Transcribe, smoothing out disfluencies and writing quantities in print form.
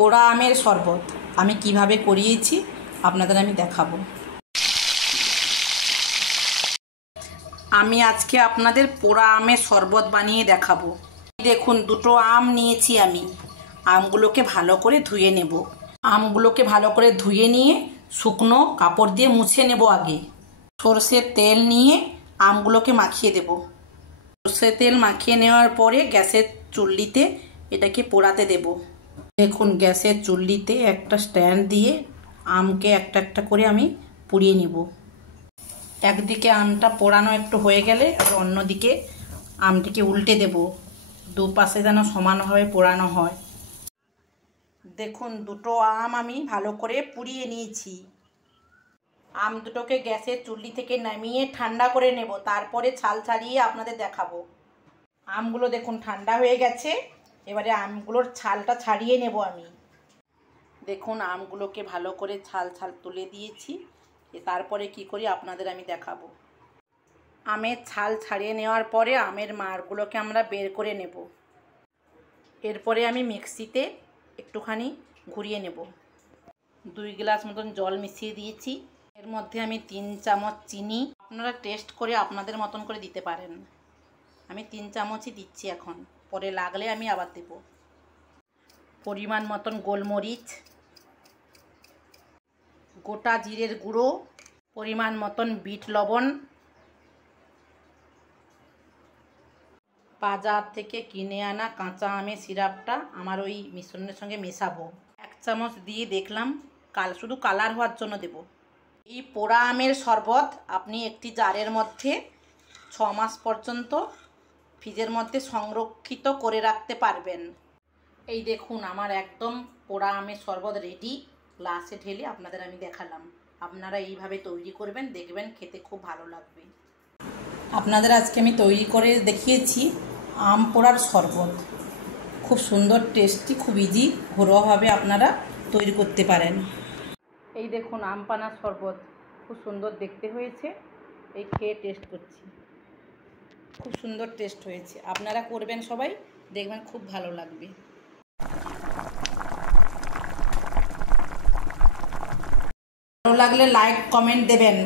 পোড়া আমের শরবত আমি কিভাবে করিয়েছি আপনাদের আমি দেখাবো। আমি আজকে আপনাদের পোড়া আমের শরবত বানিয়ে দেখাবো। দেখুন, দুটো আম নিয়েছি আমি। আমগুলোকে ভালো করে ধুয়ে নেব। আমগুলোকে ভালো করে ধুয়ে নিয়ে শুকনো কাপড় দিয়ে মুছে নেব। আগে সরষের তেল নিয়ে আমগুলোকে মাখিয়ে দেব। সরষের তেল মাখিয়ে নেওয়ার পরে গ্যাসের চুল্লিতে এটাকে পোড়াতে দেব। দেখুন, গ্যাসের চুল্লিতে একটা স্ট্যান্ড দিয়ে আমকে একটা একটা করে আমি পুড়িয়ে নিব। একদিকে আমটা পোড়ানো একটু হয়ে গেলে আর অন্যদিকে আমটিকে উল্টে দেব, দুপাশে যেন সমানভাবে পোড়ানো হয়। দেখুন, দুটো আম আমি ভালো করে পুড়িয়ে নিয়েছি। আম দুটোকে গ্যাসের চুল্লি থেকে নামিয়ে ঠান্ডা করে নেব, তারপরে ছাল ছাড়িয়ে আপনাদের দেখাবো। আমগুলো দেখুন ঠান্ডা হয়ে গেছে। এবারে আমগুলোর ছালটা ছাড়িয়ে নেব আমি। দেখুন, আমগুলোকে ভালো করে ছাল তুলে দিয়েছি। তারপরে কি করি আপনাদের আমি দেখাবো। আমের ছাল ছাড়িয়ে নেওয়ার পরে আমের মাড়গুলোকে আমরা বের করে নেব। এরপরে আমি মিক্সিতে একটুখানি ঘুরিয়ে নেব। 2 গ্লাস মতন জল মিশিয়ে দিয়েছি। এর মধ্যে আমি 3 চামচ চিনি, আপনারা টেস্ট করে আপনাদের মতন করে দিতে পারেন। আমি 3 চামচই দিচ্ছি এখন, পরে লাগলে আমি আবার দেব। পরিমাণ মতন গোলমরিচ, গোটা জিরের গুঁড়ো, পরিমাণ মতন বিট লবণ, বাজার থেকে কিনে আনা কাঁচা আমের সিরাপটা আমার ওই মিশ্রণের সঙ্গে মেশাবো। 1 চামচ দিয়ে দেখলাম, শুধু কালার হওয়ার জন্য দেব। এই পোড়া আমের শরবত আপনি একটি জারের মধ্যে 6 মাস পর্যন্ত ফ্রিজের মধ্যে সংরক্ষিত করে রাখতে পারবেন। এই দেখুন, আমার একদম পোড়া আমের শরবত রেডি। গ্লাসে ঢেলে আপনাদের আমি দেখালাম। আপনারা এইভাবে তৈরি করবেন, দেখবেন খেতে খুব ভালো লাগবে। আপনাদের আজকে আমি তৈরি করে দেখিয়েছি আম পোড়ার শরবত। খুব সুন্দর, টেস্টি, খুব ইজি, ঘরোয়াভাবে আপনারা তৈরি করতে পারেন। এই দেখুন, আম পানার শরবত খুব সুন্দর দেখতে হয়েছে। এই খেয়ে টেস্ট করছি, খুব সুন্দর টেস্ট হয়েছে। আপনারা করবেন সবাই, দেখবেন খুব ভালো লাগবে। ভালো লাগলে লাইক কমেন্ট দেবেন।